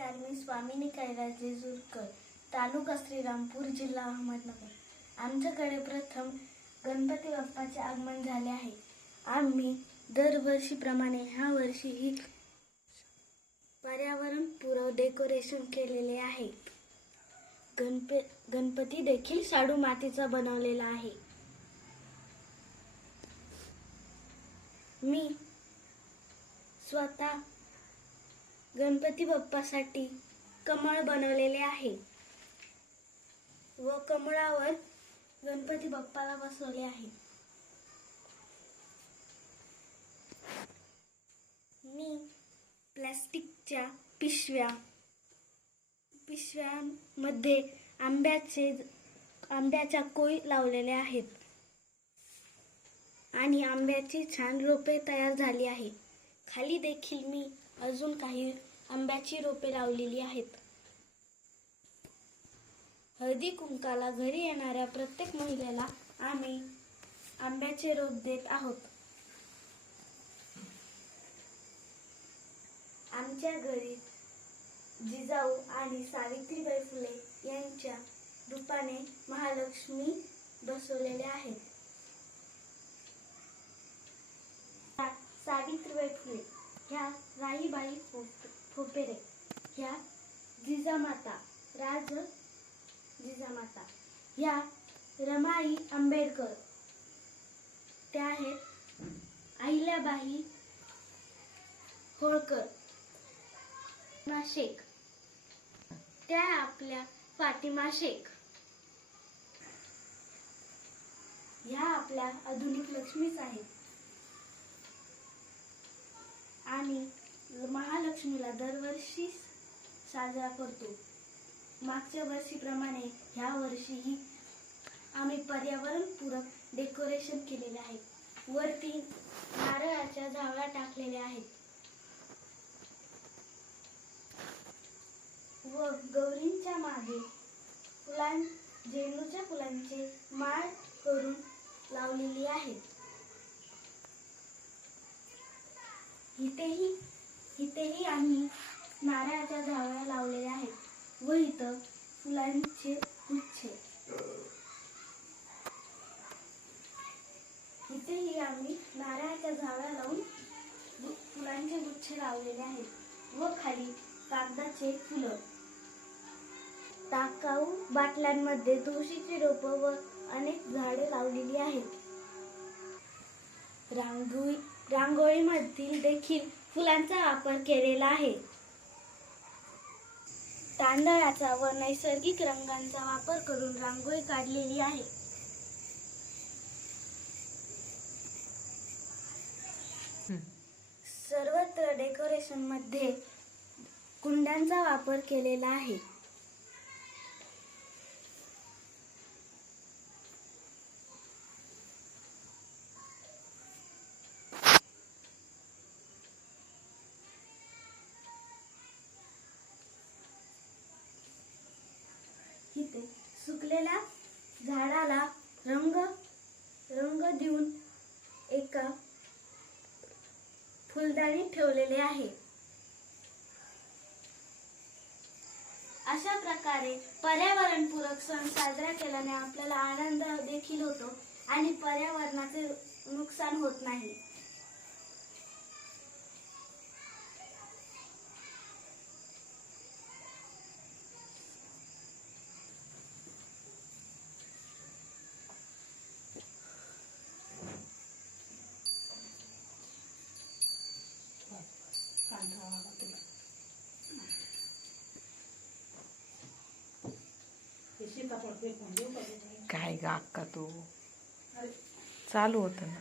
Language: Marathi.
नमस्कार, मी स्वामिनी कैलास जेजुरकर, तालुका श्रीरामपूर, जिल्हा अहमदनगर. आमच्याकडे प्रथम गणपती बाप्पाचे आगमन झाले आहे. आम्ही दरवर्षीप्रमाणे ह्या वर्षीही पर्यावरणपूरक डेकोरेशन केलेले आहे. गणपती देखील शाडू मातीचा बनवलेला आहे. मी स्वतः गणपती बाप्पासाठी कमळ बनवलेले आहे व कमळावर गणपती बाप्पाला बसवले आहे. मी प्लास्टिकच्या पिशव्यांमध्ये आंब्याच्या कोई लावलेल्या आहेत आणि आंब्याची छान रोपे तयार झाली आहे. खाली देखील मी अजून काही आंब्याची रोपे लावलेली आहेत. हळदी कुंकाला घरी येणाऱ्या प्रत्येक महिलेला आम्ही आंब्याचे रोप देत आहोत. आमच्या घरी जिजाऊ आणि सावित्रीबाई फुले यांच्या रूपाने महालक्ष्मी बसवलेले आहेत. सावित्रीबाई फुले ह्या राहीबाई फोपेरे, ह्या जिजामाता जिजामाता, ह्या रमाई आंबेडकर, त्या आहेत अहिल्याबाई होळकर. शेख, त्या आपल्या फातिमा शेख, ह्या आपल्या आधुनिक लक्ष्मीच आहेत. आणि महालक्ष्मीला दरवर्षी साजरा करतो. मागच्या वर्षीप्रमाणे ह्या वर्षीही आम्ही पर्यावरणपूरक डेकोरेशन केलेले आहे. वरती नारळाच्या झावळ्या टाकलेल्या आहेत व गौरींच्या मागे झेंडूच्या फुलांचे माळ करून लावलेली आहे. इथेही आम्ही नारळाच्या झावळ्या लावलेल्या आहेत व इथं फुलांचे गुच्छ. इथेही आम्ही नारळाच्या झावळ्या लावून फुलांचे गुच्छ लावलेले आहेत व खाली कागदाचे फुलं. टाकाऊ बाटल्यांमध्ये तुळशीची रोपं व अनेक झाडे लावलेली आहेत. रांगोळीमध्ये देखील फुलांचा वापर केलेला आहे. तांदळाचा व नैसर्गिक रंगांचा वापर करून रांगोळी काढलेली आहे. सर्वत्र डेकोरेशन मध्ये कुंड्यांचा वापर केलेला आहे. इथे सुकलेल्या झाडाला रंग देऊन एका फुलदाणी ठेवलेले आहे. अशा प्रकारे पर्यावरणपूरक सण साजरा केल्याने आपल्याला आनंद देखील होतो आणि पर्यावरणाचे नुकसान होत नाही. काय ग अक्का, तू चालू होतं ना.